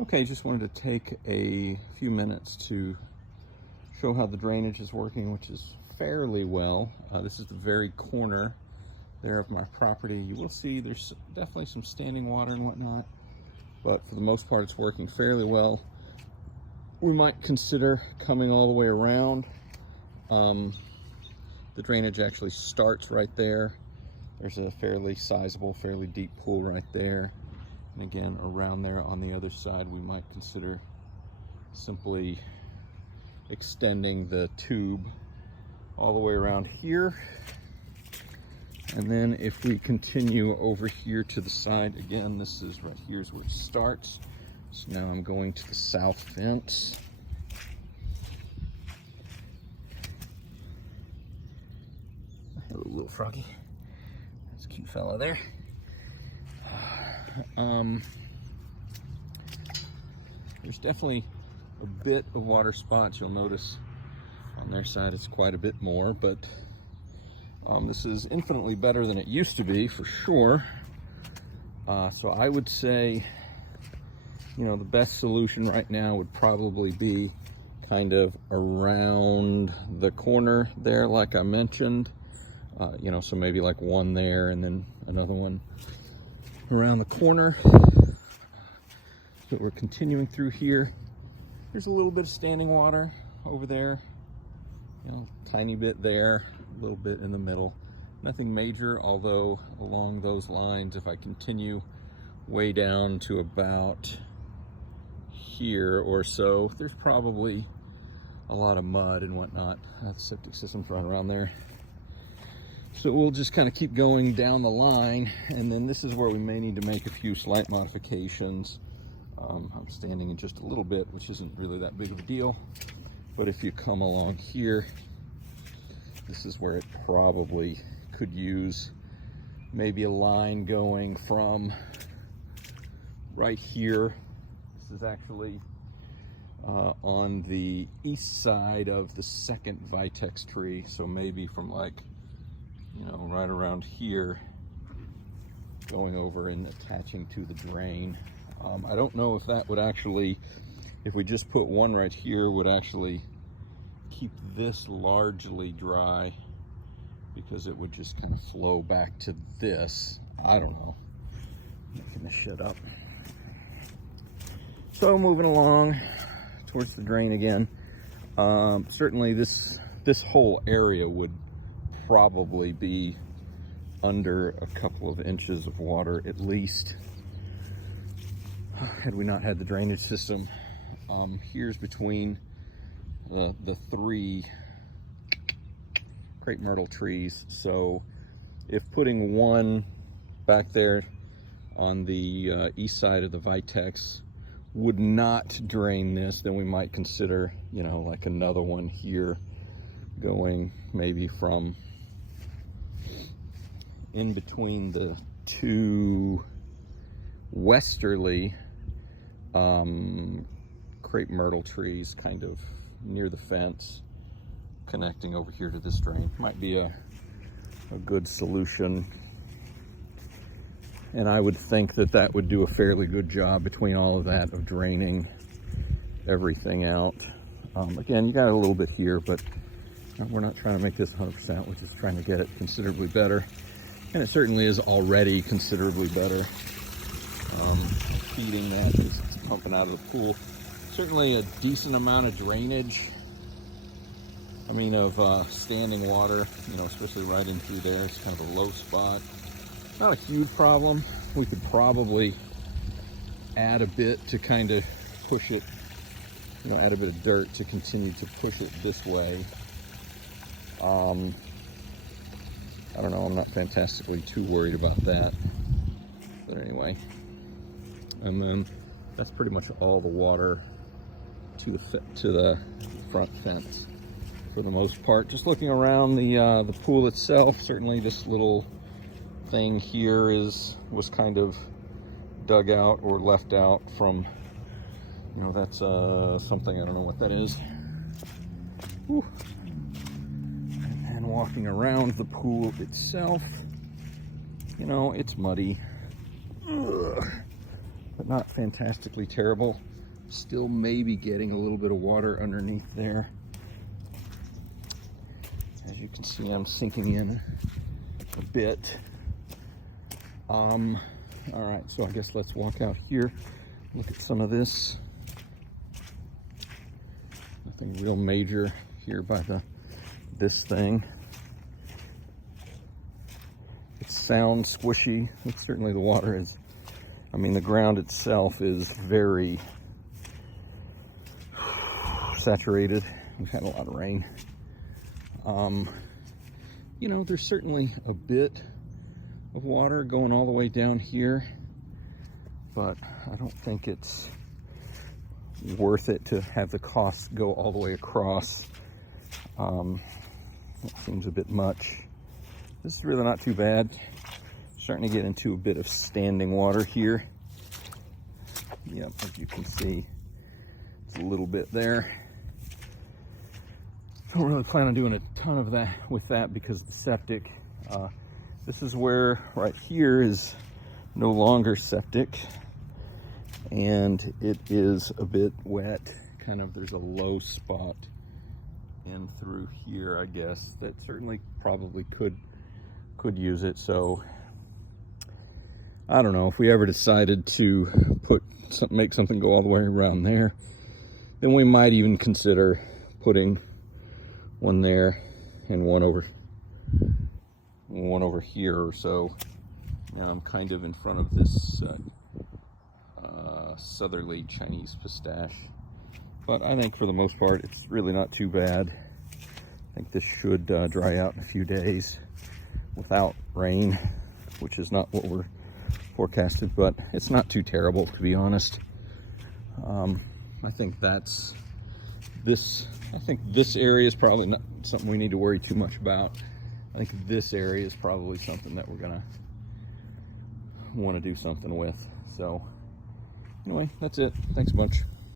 Okay, just wanted to take a few minutes to show how the drainage is working, which is fairly well. This is the very corner there of my property. You will see there's definitely some standing water and whatnot, but for the most part it's working fairly well. We might consider coming all the way around. The drainage actually starts right there. There's a fairly sizable, fairly deep pool right there. And again, around there on the other side, we might consider simply extending the tube all the way around here. And then if we continue over here to the side, again, this is right here's where it starts. So now I'm going to the south fence. Hello, little froggy. That's a cute fella there. There's definitely a bit of water spots. You'll notice on their side it's quite a bit more, but this is infinitely better than it used to be, for sure. So I would say, you know, the best solution right now would probably be kind of around the corner there, like I mentioned. You know, so maybe like one there and then another one around the corner. So we're continuing through here. There's a little bit of standing water over there, you know, tiny bit there, a little bit in the middle. Nothing major, although along those lines, if I continue way down to about here or so, there's probably a lot of mud and whatnot. That septic system's right around there. So we'll just kind of keep going down the line, and then this is where we may need to make a few slight modifications. I'm standing in just a little bit, which isn't really that big of a deal. But if you come along here, this is where it probably could use maybe a line going from right here. This is actually on the east side of the second Vitex tree. So maybe from like, you know, right around here, going over and attaching to the drain. I don't know if that would actually, if we just put one right here, would actually keep this largely dry, because it would just kind of flow back to this. I don't know. Making this shit up. So moving along towards the drain again. Certainly this whole area would probably be under a couple of inches of water at least, had we not had the drainage system. Here's between the three crepe myrtle trees. So if putting one back there on the east side of the Vitex would not drain this, then we might consider, you know, like another one here going maybe from in between the two westerly crepe myrtle trees, kind of near the fence, connecting over here to this drain. Might be a good solution, and I would think that that would do a fairly good job between all of that of draining everything out. Again, you got a little bit here, but we're not trying to make this 100%. We're just trying to get it considerably better, and it certainly is already considerably better. Feeding that as it's pumping out of the pool. Certainly a decent amount of drainage. I mean, of standing water, you know, especially right in through there. It's kind of a low spot. Not a huge problem. We could probably add a bit to kind of push it, you know, add a bit of dirt to continue to push it this way. I don't know, I'm not fantastically too worried about that. But anyway, and then that's pretty much all the water to the front fence for the most part. Just looking around the pool itself, certainly this little thing here was kind of dug out or left out from, you know, that's something, I don't know what that is. Whew. And walking around the pool itself, you know, it's muddy. Ugh. but not fantastically terrible. Still maybe getting a little bit of water underneath there. As you can see, I'm sinking in a bit. All right, so I guess let's walk out here, look at some of this. Nothing real major here by this thing. It sounds squishy. It's certainly, the water is, I mean, the ground itself is very saturated. We've had a lot of rain. You know, there's certainly a bit of water going all the way down here, but I don't think it's worth it to have the cost go all the way across. That seems a bit much. This is really not too bad. Starting to get into a bit of standing water here. Yep, as you can see, it's a little bit there. Don't really plan on doing a ton of that with that because the septic. This is where, right here, is no longer septic, and it is a bit wet. Kind of, there's a low spot in through here, I guess, that certainly probably could use it. So I don't know if we ever decided to make something go all the way around there, then we might even consider putting one there and one over here or so. Now I'm kind of in front of this southerly Chinese pistache, but I think for the most part it's really not too bad. I think this should dry out in a few days without rain, which is not what we're forecasted, but it's not too terrible, to be honest. I think this area is probably not something we need to worry too much about. I think this area is probably something that we're gonna want to do something with. So anyway, that's it. Thanks a bunch.